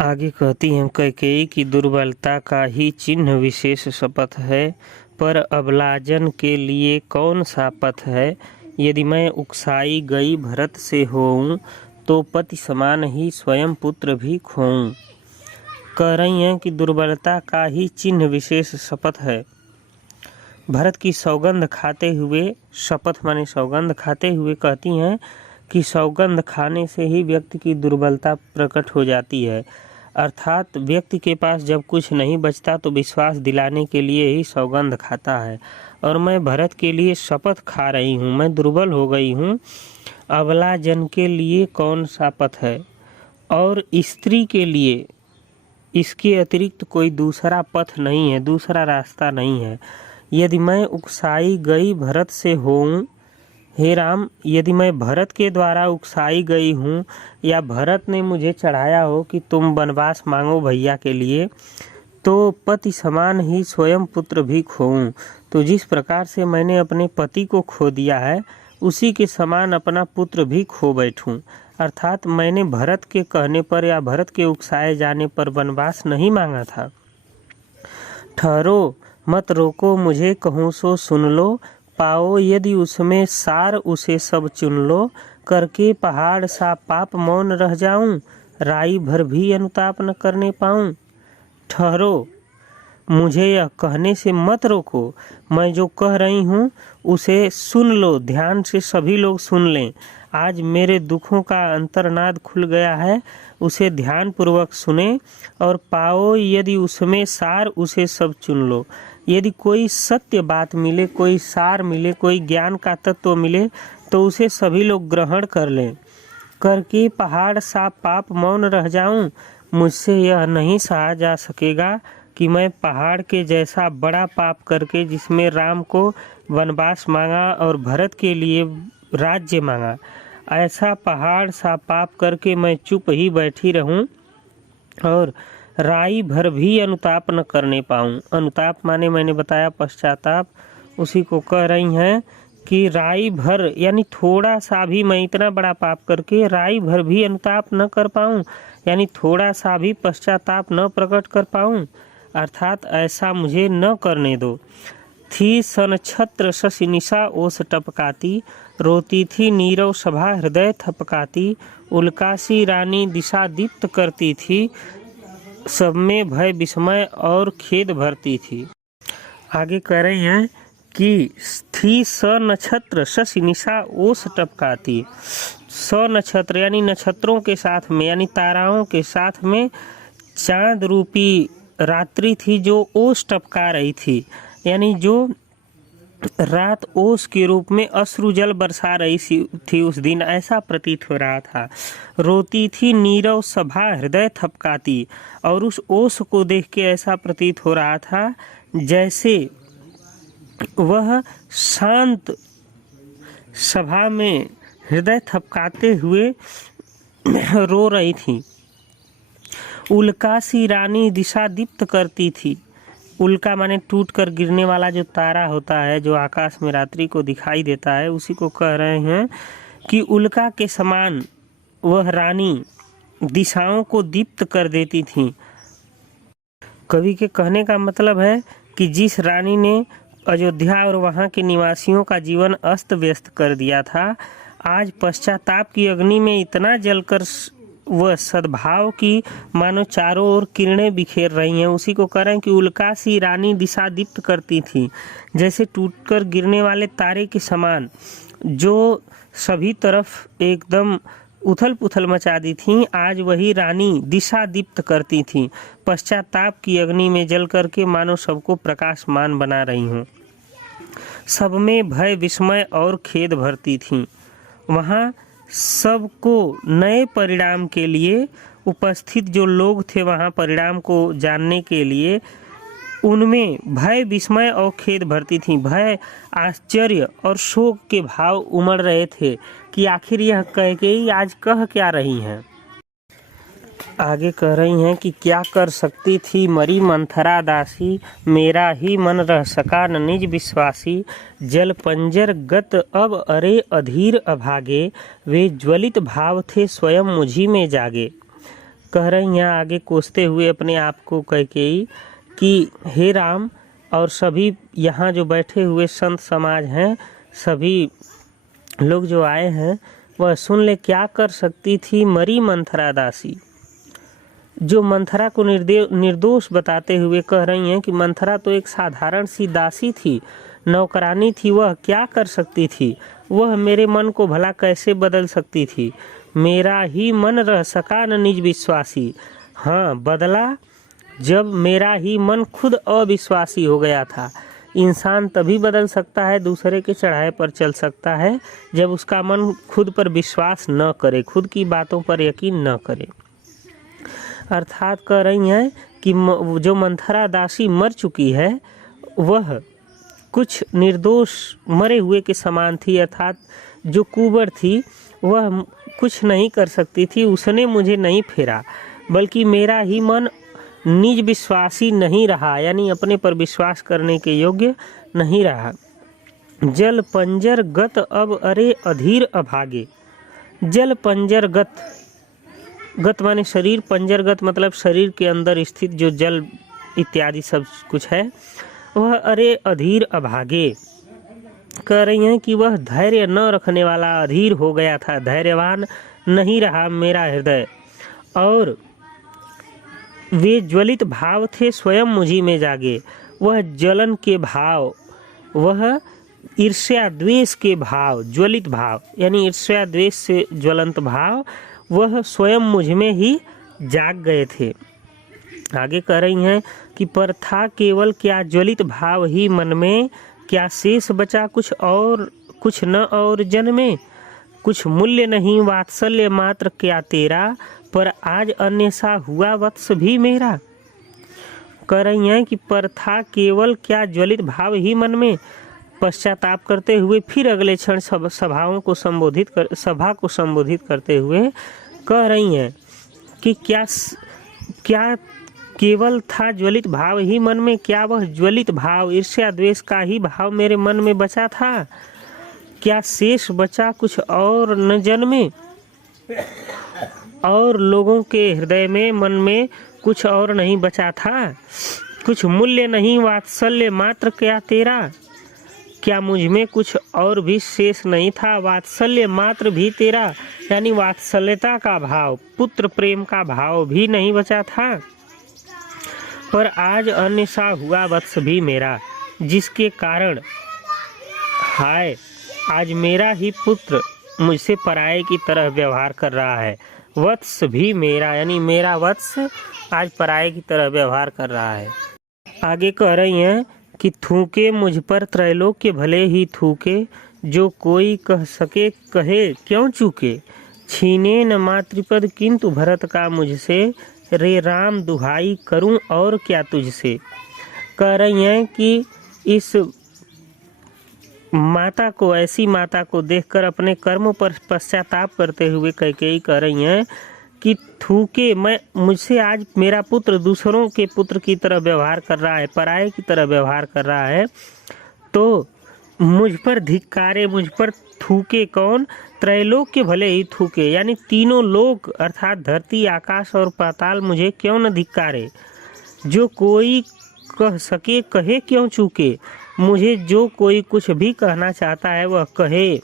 आगे कहती हैं, कैकेयी की दुर्बलता का ही चिन्ह विशेष शपथ है, पर अबलाजन के लिए कौन सा पथ है। यदि मैं उकसाई गई भरत से होऊं, तो पति समान ही स्वयं पुत्र भी खोऊं। कह रही हैं कि दुर्बलता का ही चिन्ह विशेष शपथ है। भरत की सौगंध खाते हुए, शपथ माने सौगंध खाते हुए कहती हैं कि सौगंध खाने से ही व्यक्ति की दुर्बलता प्रकट हो जाती है। अर्थात व्यक्ति के पास जब कुछ नहीं बचता तो विश्वास दिलाने के लिए ही सौगंध खाता है। और मैं भरत के लिए शपथ खा रही हूँ, मैं दुर्बल हो गई हूँ। अबला जन के लिए कौन सा पथ है, और स्त्री के लिए इसके अतिरिक्त कोई दूसरा पथ नहीं है, दूसरा रास्ता नहीं है। यदि मैं उकसाई गई भरत से होऊं, हे राम, यदि मैं भरत के द्वारा उकसाई गई हूँ, या भरत ने मुझे चढ़ाया हो कि तुम वनवास मांगो भैया के लिए, तो पति समान ही स्वयं पुत्र भी खोऊं। तो जिस प्रकार से मैंने अपने पति को खो दिया है, उसी के समान अपना पुत्र भी खो बैठूं। अर्थात मैंने भरत के कहने पर या भरत के उकसाए जाने पर वनवास नहीं मांगा था। ठहरो, मत रोको, मुझे कहूँ सो सुन लो। पाओ यदि उसमें सार, उसे सब चुन लो। करके पहाड़ सा पाप मौन रह जाऊं, राई भर भी अनुताप न करने पाऊं। ठहरो, मुझे यह कहने से मत रोको। मैं जो कह रही हूँ उसे सुन लो, ध्यान से सभी लोग सुन लें। आज मेरे दुखों का अंतर्नाद खुल गया है, उसे ध्यान पूर्वक सुने। और पाओ यदि उसमें सार, उसे सब चुन लो। यदि कोई सत्य बात मिले, कोई सार मिले, कोई ज्ञान का तत्व मिले, तो उसे सभी लोग ग्रहण कर लें। करके पहाड़ सा पाप मौन रह जाऊं, मुझसे यह नहीं सहा जा सकेगा कि मैं पहाड़ के जैसा बड़ा पाप करके, जिसमें राम को वनवास मांगा और भरत के लिए राज्य मांगा, ऐसा पहाड़ सा पाप करके मैं चुप ही बैठी रहूं और राई भर भी अनुताप न करने पाऊं। अनुताप माने मैंने बताया पश्चाताप, उसी को कह रही हैं कि राई भर यानी थोड़ा सा भी मैं इतना बड़ा पाप करके राई भर भी अनुताप न कर पाऊं, यानी थोड़ा सा भी पश्चाताप न प्रकट कर पाऊं। अर्थात ऐसा मुझे न करने दो। थी सन छत्र शशि निशा ओस टपकाती, रोती थी नीरव सभा हृदय थपकाती। उल्कासी रानी दिशा दीप्त करती थी, सब में भय विस्मय और खेद भरती थी। आगे कह रही हैं कि थी स नक्षत्र शशि निशा ओस टपकाती। स नक्षत्र यानी नक्षत्रों के साथ में, यानी ताराओं के साथ में चांद रूपी रात्रि थी जो ओस टपका रही थी, यानी जो रात ओस के रूप में अश्रु जल बरसा रही थी उस दिन, ऐसा प्रतीत हो रहा था। रोती थी नीरव सभा हृदय थपकाती, और उस ओस को देख के ऐसा प्रतीत हो रहा था जैसे वह शांत सभा में हृदय थपकाते हुए रो रही थी। उल्कासी रानी दिशा दीप्त करती थी। उल्का माने टूट कर गिरने वाला जो तारा होता है, जो आकाश में रात्रि को दिखाई देता है, उसी को कह रहे हैं कि उल्का के समान वह रानी दिशाओं को दीप्त कर देती थी। कवि के कहने का मतलब है कि जिस रानी ने अयोध्या और वहाँ के निवासियों का जीवन अस्त व्यस्त कर दिया था, आज पश्चाताप की अग्नि में इतना जलकर वह सद्भाव की मानो चारों ओर किरणें बिखेर रही हैं। उसी को कह रहे हैं कि उल्का सी रानी दिशा दीप्त करती थी, जैसे टूटकर गिरने वाले तारे के समान, जो सभी तरफ एकदम उथल पुथल मचा दी थी। आज वही रानी दिशा दीप्त करती थी, पश्चाताप की अग्नि में जल करके मानो सबको प्रकाशमान बना रही हूँ। सब में भय विस्मय और खेद भरती थी। वहाँ सबको नए परिणाम के लिए उपस्थित जो लोग थे, वहाँ परिणाम को जानने के लिए, उनमें भय विस्मय और खेद भरती थी। भय, आश्चर्य और शोक के भाव उमड़ रहे थे कि आखिर यह कैकेयी आज कह क्या रही हैं। आगे कह रही हैं कि क्या कर सकती थी मरी मंथरा दासी, मेरा ही मन रह सका न निज विश्वासी। जल पंजर गत अब अरे अधीर अभागे, वे ज्वलित भाव थे स्वयं मुझी में जागे। कह रही हैं आगे कोसते हुए अपने आप को कैकेयी कि हे राम और सभी यहाँ जो बैठे हुए संत समाज हैं, सभी लोग जो आए हैं, वह सुन ले क्या कर सकती थी मरी मंथरा दासी। जो मंथरा को निर्दोष बताते हुए कह रही हैं कि मंथरा तो एक साधारण सी दासी थी, नौकरानी थी, वह क्या कर सकती थी, वह मेरे मन को भला कैसे बदल सकती थी। मेरा ही मन रह सका न निज विश्वासी। हाँ, बदला जब मेरा ही मन खुद अविश्वासी हो गया था। इंसान तभी बदल सकता है, दूसरे के चढ़ाए पर चल सकता है, जब उसका मन खुद पर विश्वास न करे, खुद की बातों पर यकीन न करे। अर्थात कह रही हैं कि जो मंथरा दासी मर चुकी है, वह कुछ निर्दोष मरे हुए के समान थी। अर्थात जो कुंवर थी वह कुछ नहीं कर सकती थी, उसने मुझे नहीं फेरा, बल्कि मेरा ही मन निज विश्वासी नहीं रहा, यानी अपने पर विश्वास करने के योग्य नहीं रहा। जल पंजर गत अब अरे अधीर अभागे। जल पंजर गत, गत माने शरीर, पंजरगत मतलब शरीर के अंदर स्थित जो जल इत्यादि सब कुछ है, वह अरे अधीर अभागे। कह रही हैं कि वह धैर्य न रखने वाला अधीर हो गया था, धैर्यवान नहीं रहा मेरा हृदय। और वे ज्वलित भाव थे स्वयं मुझी में जागे। वह जलन के भाव, वह ईर्ष्या द्वेष के भाव, ज्वलित भाव यानी ईर्ष्या द्वेष से ज्वलंत भाव, वह स्वयं मुझ में ही जाग गए थे। आगे कह रही हैं कि पर था केवल क्या ज्वलित भाव ही मन में, क्या शेष बचा कुछ और कुछ न और जन्मे। कुछ मूल्य नहीं वात्सल्य मात्र क्या तेरा, पर आज अन्य सा हुआ वत्स भी मेरा। कह रही हैं कि पर था केवल क्या ज्वलित भाव ही मन में। पश्चाताप करते हुए फिर अगले क्षण सभा को संबोधित करते हुए कह रही हैं कि क्या केवल था ज्वलित भाव ही मन में, क्या वह ज्वलित भाव ईर्ष्या द्वेष का ही भाव मेरे मन में बचा था, क्या शेष बचा कुछ और न जन्मे। और लोगों के हृदय में मन में कुछ और नहीं बचा था। कुछ मूल्य नहीं वात्सल्य मात्र क्या तेरा, क्या मुझ में कुछ और भी शेष नहीं था, वात्सल्य मात्र भी तेरा यानी वात्सल्यता का भाव, पुत्र प्रेम का भाव भी नहीं बचा था। पर आज अन्य सा हुआ वत्स भी मेरा, जिसके कारण हाय आज मेरा ही पुत्र मुझसे पराये की तरह व्यवहार कर रहा है। वत्स भी मेरा यानी मेरा वत्स आज पराये की तरह व्यवहार कर रहा है। आगे कह रही हैं कि थूके मुझ पर त्रैलोक्य भले ही थूके, जो कोई कह सके कहे क्यों चूके। छीने न मातृपद किंतु भरत का मुझसे, रे राम दुहाई करूं और क्या तुझसे। कह रही हैं कि इस माता को, ऐसी माता को देखकर अपने कर्मों पर पश्चाताप करते हुए कैकेयी कह रही हैं कि थूके मैं मुझसे आज मेरा पुत्र दूसरों के पुत्र की तरह व्यवहार कर रहा है, पराये की तरह व्यवहार कर रहा है, तो मुझ पर धिक्कारे, मुझ पर थूके कौन, त्रैलोक के भले ही थूके यानी तीनों लोक अर्थात धरती आकाश और पाताल मुझे क्यों न धिक्कारे। जो कोई कह सके कहे क्यों चूके, मुझे जो कोई कुछ भी कहना चाहता है वह कहे,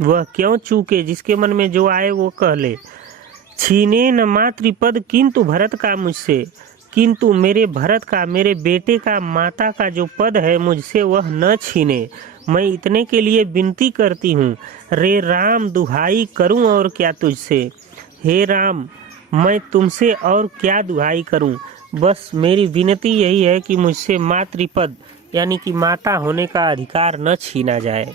वह क्यों चूके, जिसके मन में जो आए वो कह ले। छीने न मातृपद किंतु भरत का मुझसे, किंतु मेरे भरत का, मेरे बेटे का, माता का जो पद है मुझसे वह न छीने। मैं इतने के लिए विनती करती हूँ। रे राम दुहाई करूँ और क्या तुझसे। हे राम मैं तुमसे और क्या दुहाई करूँ, बस मेरी विनती यही है कि मुझसे मातृपद यानी कि माता होने का अधिकार न छीना जाए।